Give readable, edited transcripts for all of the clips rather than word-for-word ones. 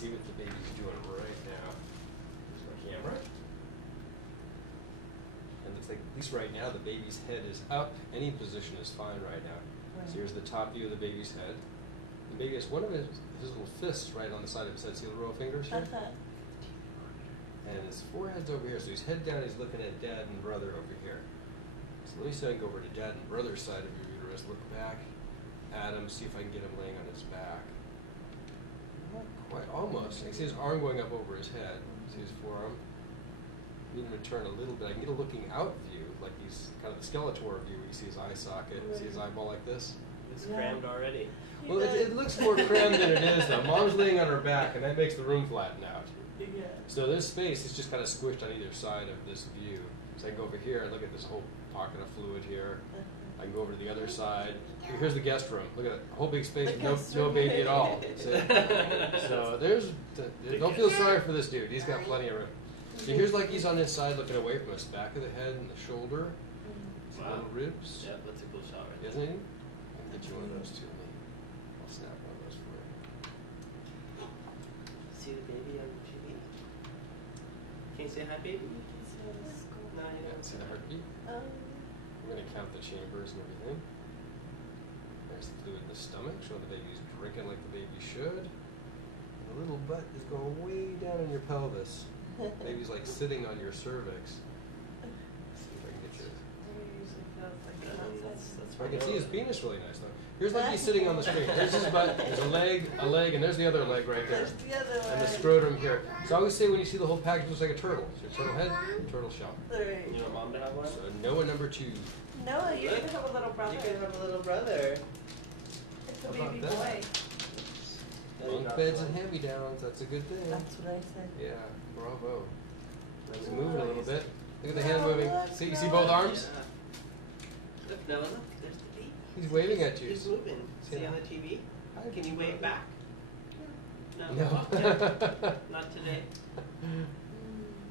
see what the baby's doing right now. Here's my camera. And it looks like, at least right now, the baby's head is up. Any position is fine right now. Right. So here's the top view of the baby's head. The baby has one of his little fists right on the side of his head. See the row of fingers here? And his forehead's over here. So he's head down, he's looking at dad and brother over here. So let me see if I can go over to dad and brother's side of your uterus. Look back at him, see if I can get him laying on his back. Not quite, almost. I can see his arm going up over his head. See his forearm? I need him to turn a little bit. I can get a looking out view, like he's kind of the Skeletor view where you see his eye socket, see his eyeball like this. It's crammed already. Well, it looks more crammed than it is, though. Mom's laying on her back, and that makes the room flatten out. Yeah. So this space is just kind of squished on either side of this view. So I can go over here and look at this whole pocket of fluid here. I can go over to the other side. Here's the guest room. Look at that whole big space with no baby at all. So don't feel sorry for this dude. He's got plenty of room. So here's like he's on his side looking away from us, back of the head and the shoulder. Some little ribs. Yeah, that's a cool shot right there. Isn't he? I'll get you one of those too. I'll snap one of those for you. See the baby on TV? Can you say hi, baby? No, you Yeah, don't. see the heartbeat? I'm going to count the chambers and everything. There's the fluid in the stomach, showing the baby's drinking like the baby should. And the little butt is going way down in your pelvis. Baby's like sitting on your cervix. See if I can get you. I can see his penis really nice though. Here's like he's sitting on the screen. There's his butt, there's a leg, and there's the other leg right there. There's the other And the leg. scrotum here. So I always say when you see the whole package, it looks like a turtle. So turtle head, turtle shell. Right. You want mom to have one? So Noah number 2. Noah, you can have a little brother. You can have a little brother. It's a How about baby that? boy. Bunk beds and hand-me-downs, that's a good thing. That's what I said. Yeah, bravo. He's moving a little bit. Look at the hand moving. See, you see both arms? Yeah. Look, Noah, look, there's the baby. He's waving at you. He's moving. See See him? on the TV? Hi, Can you wave back? No. No. Not today.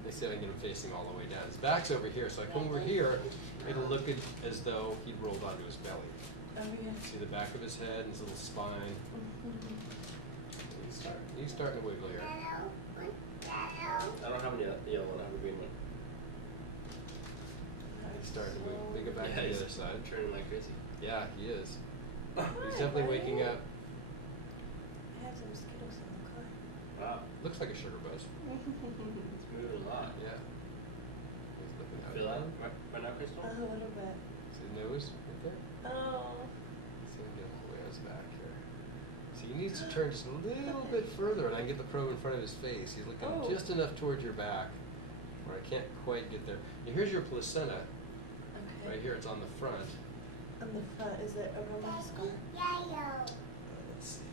They say I can get him facing all the way down. His back's over here, so I come over here, it'll look as though he'd rolled onto his belly. Oh, yeah. See the back of his head and his little spine. He's starting to wiggle here. I don't have any yellow one, I have a green one. He's starting to wiggle. Think back to the he's other side. turning like crazy. Yeah, he is. He's definitely waking up. I have some Skittles in the car. Wow, Looks like a sugar buzz. it's moving a lot. Yeah. He's looking at Feel that? it. Right now, Crystal? A little bit. See the nose right there? Oh. See him get all the way on his back here. So he needs to turn just a little bit further, and I can get the probe in front of his face. He's looking just enough towards your back, where I can't quite get there. Now here's your placenta. Okay. Right here, it's on the front. On the front, is it over my skull? Let's see.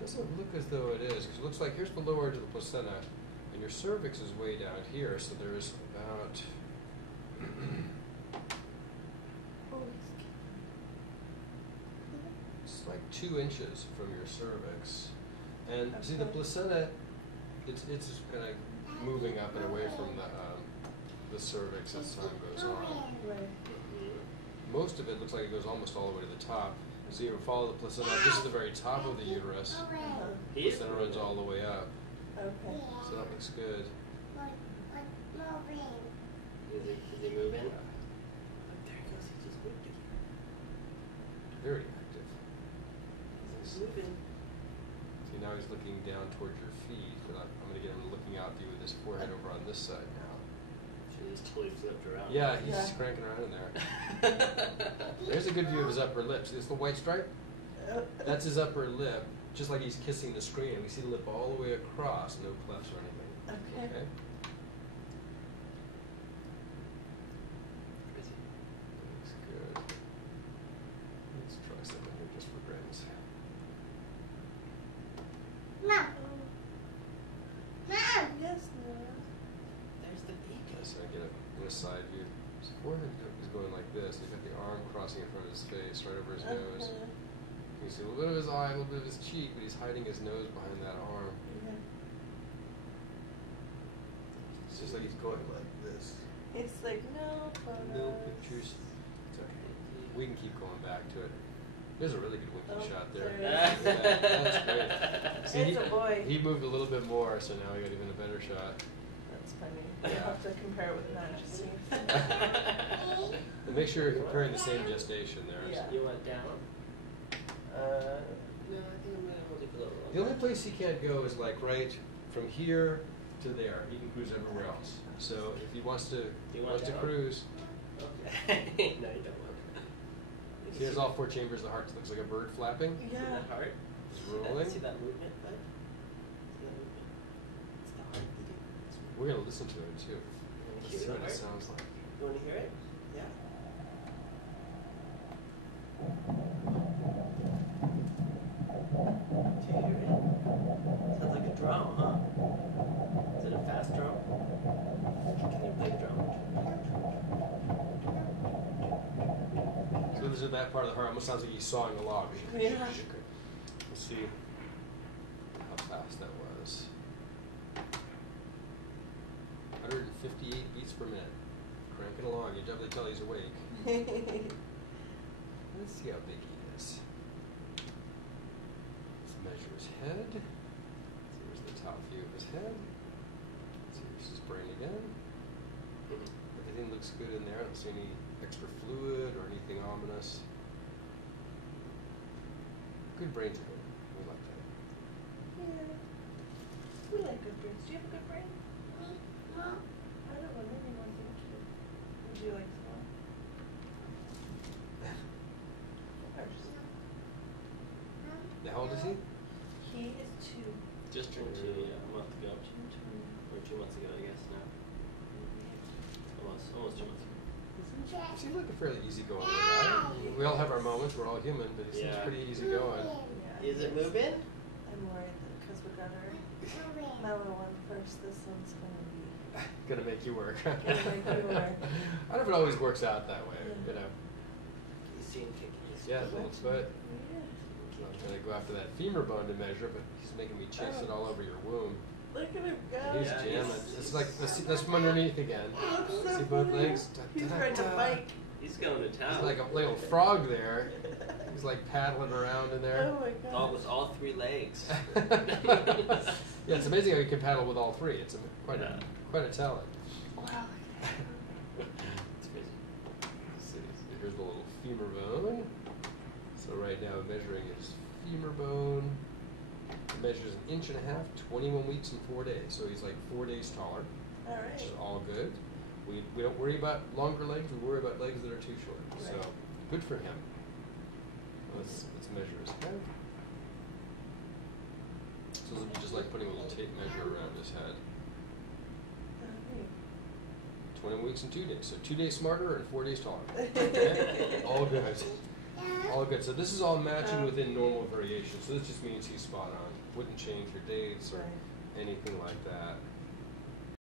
Doesn't look as though it is, because it looks like here's the lower edge of the placenta, and your cervix is way down here, so there's about Oh, it's like 2 inches from your cervix. And see the placenta, it's just kind of moving up and away from the cervix as time goes on. right. Most of it looks like it goes almost all the way to the top. So you follow the placenta, this is the very top of the uterus. He is Placenta runs all the way up. Okay. So that looks good. Is he moving? Look, there he goes, he just moved again. Very active. He's moving. See, now he's looking down towards your feet, but I'm going to get him looking out view with his forehead over on this side now. He's totally flipped around. Yeah, he's cranking around in there. There's a good view of his upper lip. See this little white stripe? That's his upper lip, just like he's kissing the screen. We see the lip all the way across, no clefts or anything. Okay. Looks good. Let's try something here just for grins. Yes, Noah. There's the beacon. So I get a side view. His forehead is going like this. He's got the arm crossing in front of his face, right over his nose. You can see a little bit of his eye, a little bit of his cheek, but he's hiding his nose behind that arm. Yeah. It's just like he's going like this. It's like no photos. No pictures. It's okay. We can keep going back to it. There's a really good winky shot there. there Yeah, that's great. See, It's a boy. he moved a little bit more, so now we got even a better shot. That's funny. Yeah. I'll have to compare it with Majesty. And make sure you're comparing the same gestation there. Yeah. You want down? No, I think I'm gonna hold it below. The only place he can't go is like right from here to there. He can cruise everywhere else. So if he wants to, You want down? cruise, Okay. No, you don't want. see there's all 4 chambers. The heart looks like a bird flapping. See Yeah. that heart? It's See that- rolling. See that movement, bud? See that movement? It's the heart beating. We're gonna listen to it too. You wanna Let's hear see the what it heart? sounds like. You wanna hear it? Yeah. Do you hear it? Sounds like a drum, huh? Is it a fast drum? Can you play a drum? So this is that part of the heart. Almost sounds like he's sawing a log. Yeah. Let's see how fast that was. 158 beats per minute. Cranking along. You definitely tell he's awake. Let's see how big he is. Let's measure his head. See, where's the top view of his head? Let's see, here's his brain again. Everything looks good in there. I don't see any extra fluid or anything ominous. Good brains are good. We like that. Yeah. We like good brains. Do you have a good brain? I don't know. Maybe one thing too. Would you like some more? Now, how old is he? He is 2. Just turned 2, yeah, a month ago. Or 2 months ago, I guess now. Almost 2 months ago. He seems like a fairly easygoing guy. We all have our moments. We're all human, but he seems Yeah. pretty easygoing. Yeah. Is it moving? I'm worried that because we got our mellow one first, this one's gonna be. Gonna make you work. Gonna make me work. I don't know if it always works out that way, Yeah. you know. He's seeing kicking. Yeah, little foot. Yeah. I'm gonna go after that femur bone to measure, but he's making me chase it all over your womb. Look at him go. He's Yeah, jamming. he's- It's like let's from underneath again. That's so See both funny. legs? Da, He's da, trying to da. bite. He's going to town. He's like a little frog there. He's like paddling around in there. Oh my god. With all 3 legs. Yeah, it's amazing how you can paddle with all 3. It's quite Yeah. a talent. Wow. It's crazy. Let's see. So here's the little femur bone. So right now I'm measuring his femur bone. It measures 1.5 inches, 21 weeks and 4 days. So he's like 4 days taller, All which is right. all good. We don't worry about longer legs. We worry about legs that are too short. So Right. good for him. Let's measure his head. So this is just like putting a little tape measure around his head. 20 weeks and 2 days. So 2 days smarter and 4 days taller. Okay? All good. All good. So this is all matching within normal variation. So this just means he's spot on. Wouldn't change your dates or Right. anything like that.